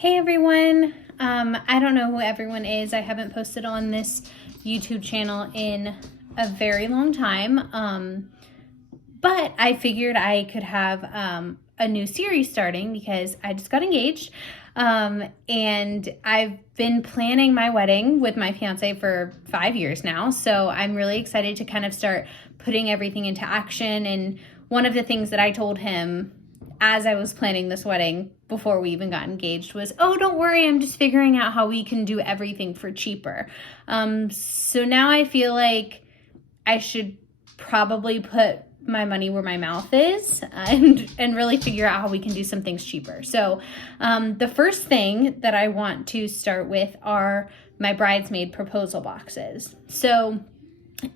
Hey everyone, I don't know who everyone is. I haven't posted on this YouTube channel in a very long time, but I figured I could have a new series starting because I just got engaged, and I've been planning my wedding with my fiance for 5 years now, so I'm really excited to kind of start putting everything into action. And one of the things that I told him as I was planning this wedding before we even got engaged was, oh, don't worry, I'm just figuring out how we can do everything for cheaper. So now I feel like I should probably put my money where my mouth is, and really figure out how we can do some things cheaper. So the first thing that I want to start with are my bridesmaid proposal boxes. So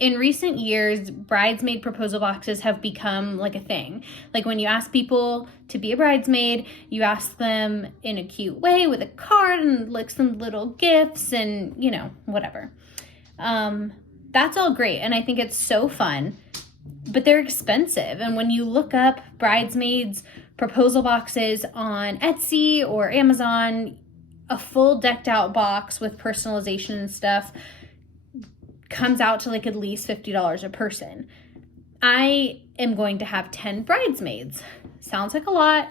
in recent years, bridesmaid proposal boxes have become like a thing. Like when you ask people to be a bridesmaid, you ask them in a cute way with a card and like some little gifts and, you know, whatever. That's all great. And I think it's so fun, but they're expensive. And when you look up bridesmaids proposal boxes on Etsy or Amazon, a full decked out box with personalization and stuff comes out to like at least $50 a person. I am going to have 10 bridesmaids. Sounds like a lot.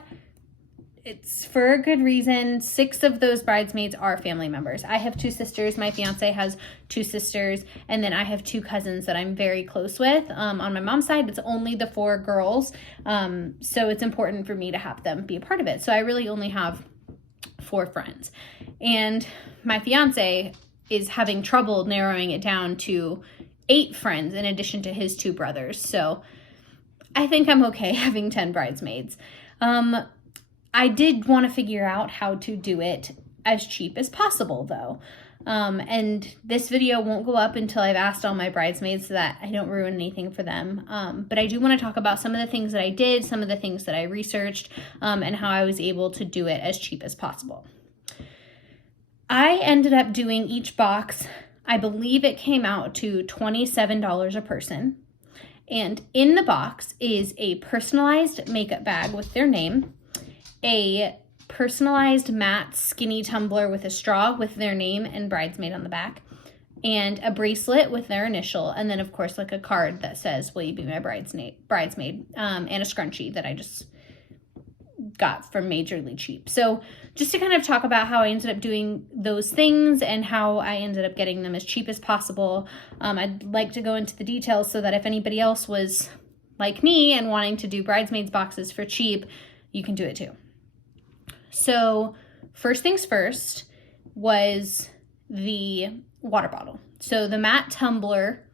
It's for a good reason. 6 of those bridesmaids are family members. I have 2 sisters. My fiance has 2 sisters. And then I have 2 cousins that I'm very close with. On my mom's side, it's only the 4 girls. So it's important for me to have them be a part of it. So I really only have 4 friends. And my fiance is having trouble narrowing it down to 8 friends in addition to his 2 brothers. So I think I'm okay having 10 bridesmaids. I did want to figure out how to do it as cheap as possible though. And this video won't go up until I've asked all my bridesmaids so that I don't ruin anything for them. But I do want to talk about some of the things that I did, some of the things that I researched, and how I was able to do it as cheap as possible. I ended up doing each box, I believe it came out to $27 a person. And in the box is a personalized makeup bag with their name, a personalized matte skinny tumbler with a straw with their name and bridesmaid on the back, and a bracelet with their initial, and then of course like a card that says, will you be my bridesmaid, and a scrunchie that I just got for majorly cheap. So just to kind of talk about how I ended up doing those things and how I ended up getting them as cheap as possible, I'd like to go into the details so that if anybody else was like me and wanting to do bridesmaids boxes for cheap, you can do it too. So first things first was the water bottle. So the matte tumbler,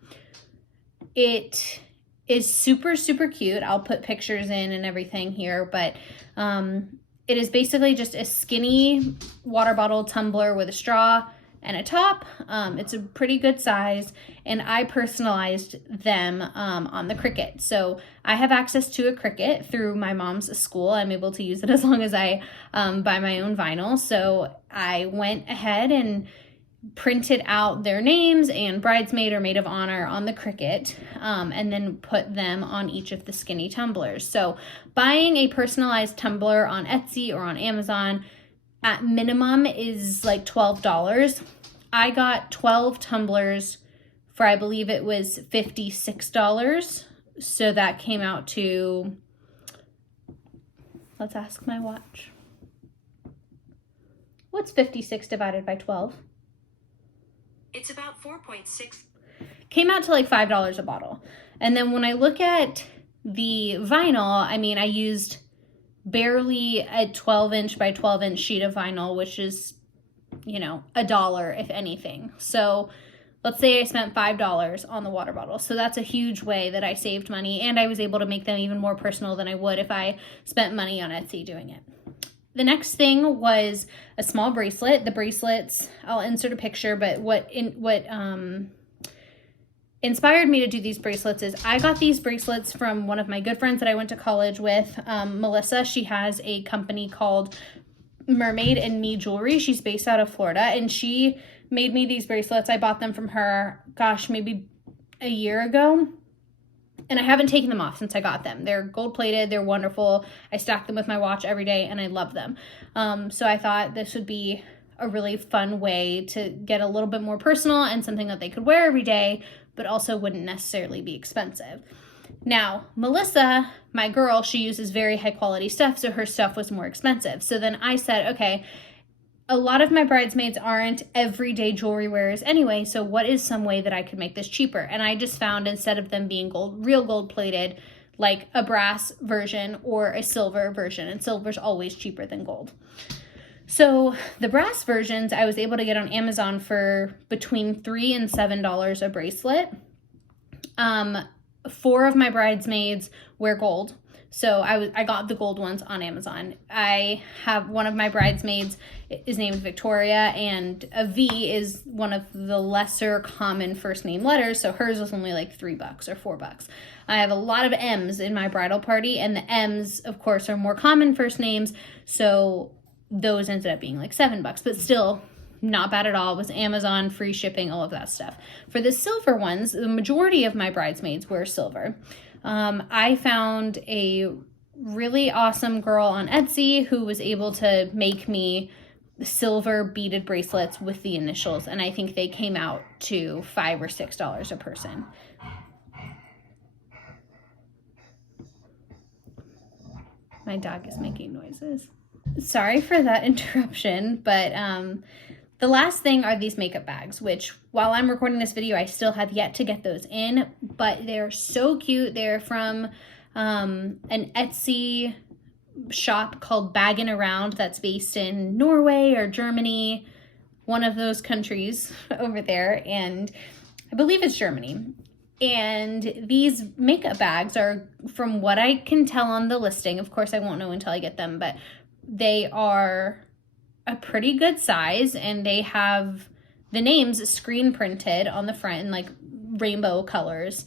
it is super, super cute. I'll put pictures in and everything here, but it is basically just a skinny water bottle tumbler with a straw and a top. It's a pretty good size, and I personalized them on the Cricut. So I have access to a Cricut through my mom's school. I'm able to use it as long as I buy my own vinyl. So I went ahead and printed out their names and bridesmaid or maid of honor on the Cricut, and then put them on each of the skinny tumblers. So buying a personalized tumbler on Etsy or on Amazon at minimum is like $12. I got 12 tumblers for, I believe it was $56. So that came out to, let's ask my watch. What's 56 divided by 12? It's about 4.6. Came out to like $5 a bottle. And then when I look at the vinyl, I mean, I used barely a 12-inch by 12-inch sheet of vinyl, which is, you know, $1 if anything. So let's say I spent $5 on the water bottle. So that's a huge way that I saved money, and I was able to make them even more personal than I would if I spent money on Etsy doing it. The next thing was a small bracelet. The bracelets, I'll insert a picture, but what inspired me to do these bracelets is I got these bracelets from one of my good friends that I went to college with, Melissa. She has a company called Mermaid and Me Jewelry. She's based out of Florida, and she made me these bracelets. I bought them from her, gosh, maybe a year ago. And I haven't taken them off since I got them. They're gold plated, they're wonderful. I stack them with my watch every day and I love them. So I thought this would be a really fun way to get a little bit more personal and something that they could wear every day, but also wouldn't necessarily be expensive. Now, Melissa, my girl, she uses very high quality stuff, so her stuff was more expensive. So then I said, okay, a lot of my bridesmaids aren't everyday jewelry wearers anyway, so what is some way that I could make this cheaper? And I just found, instead of them being real gold plated, like a brass version or a silver version, and silver's always cheaper than gold. So the brass versions I was able to get on Amazon for between $3 and $7 a bracelet. 4 of my bridesmaids wear gold, so I got the gold ones on Amazon. I have one of my bridesmaids is named Victoria, and a V is one of the lesser common first name letters, so hers was only like $3 or $4. I have a lot of M's in my bridal party, and the M's, of course, are more common first names, so those ended up being like $7, but still not bad at all. It was Amazon, free shipping, all of that stuff. For the silver ones, the majority of my bridesmaids wear silver. I found a really awesome girl on Etsy who was able to make me silver beaded bracelets with the initials, and I think they came out to $5 or $6 a person. My dog is making noises. Sorry for that interruption, but the last thing are these makeup bags, which while I'm recording this video, I still have yet to get those in, but they're so cute. They're from an Etsy shop called Baggin' Around that's based in Norway or Germany, one of those countries over there, and I believe it's Germany. And these makeup bags are, from what I can tell on the listing, of course I won't know until I get them, but they are a pretty good size, and they have the names screen printed on the front in like rainbow colors,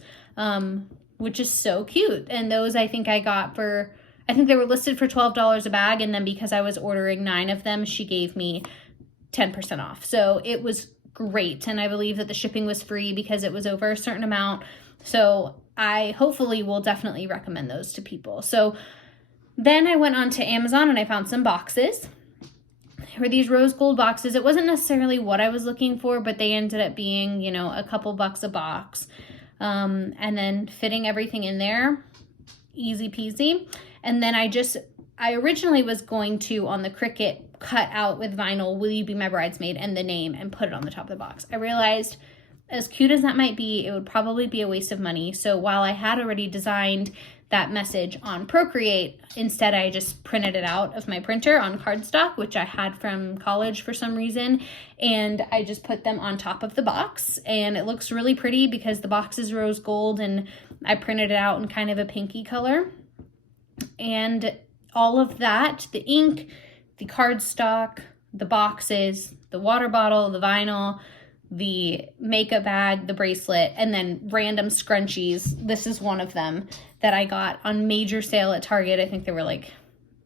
which is so cute. And those I think I got for, I think they were listed for $12 a bag, and then because I was ordering 9 of them, she gave me 10% off. So it was great, and I believe that the shipping was free because it was over a certain amount. So I hopefully will definitely recommend those to people. So then I went on to Amazon and I found some boxes. There were these rose gold boxes. It wasn't necessarily what I was looking for, but they ended up being, you know, a couple bucks a box. And then fitting everything in there, easy peasy. And then I originally was going to, on the Cricut, cut out with vinyl, "Will you be my bridesmaid?" and the name, and put it on the top of the box. I realized, as cute as that might be, it would probably be a waste of money. So while I had already designed that message on Procreate, instead I just printed it out of my printer on cardstock, which I had from college for some reason, and I just put them on top of the box, and it looks really pretty because the box is rose gold and I printed it out in kind of a pinky color. And all of that, the ink, the cardstock, the boxes, the water bottle, the vinyl, the makeup bag, the bracelet, and then random scrunchies. This is one of them that I got on major sale at Target. I think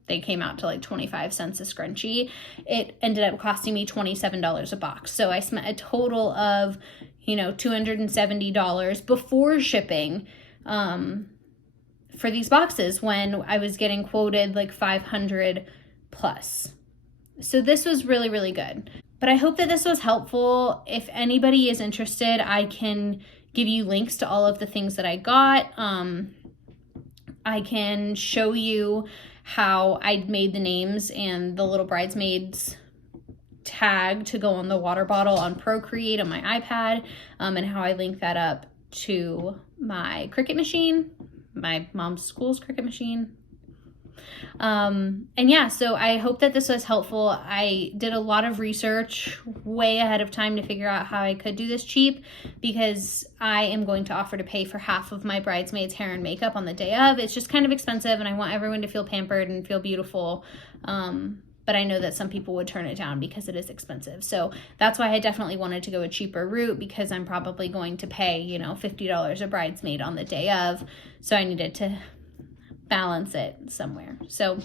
they came out to like 25 cents a scrunchie. It ended up costing me $27 a box. So I spent a total of, $270 before shipping for these boxes, when I was getting quoted like 500 plus. So this was really, really good. But I hope that this was helpful. If anybody is interested, I can give you links to all of the things that I got. I can show you how I made the names and the little bridesmaids tag to go on the water bottle on Procreate on my iPad, and how I link that up to my Cricut machine, my mom's school's Cricut machine. And yeah, so I hope that this was helpful. I did a lot of research way ahead of time to figure out how I could do this cheap, because I am going to offer to pay for half of my bridesmaid's hair and makeup on the day of. It's just kind of expensive, and I want everyone to feel pampered and feel beautiful. But I know that some people would turn it down because it is expensive. So that's why I definitely wanted to go a cheaper route, because I'm probably going to pay, $50 a bridesmaid on the day of. So I needed to balance it somewhere. So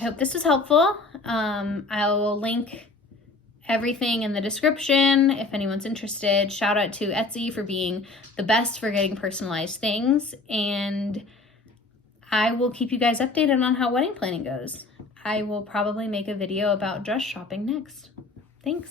I hope this was helpful. I will link everything in the description if anyone's interested. Shout out to Etsy for being the best for getting personalized things, and I will keep you guys updated on how wedding planning goes. I will probably make a video about dress shopping next. Thanks.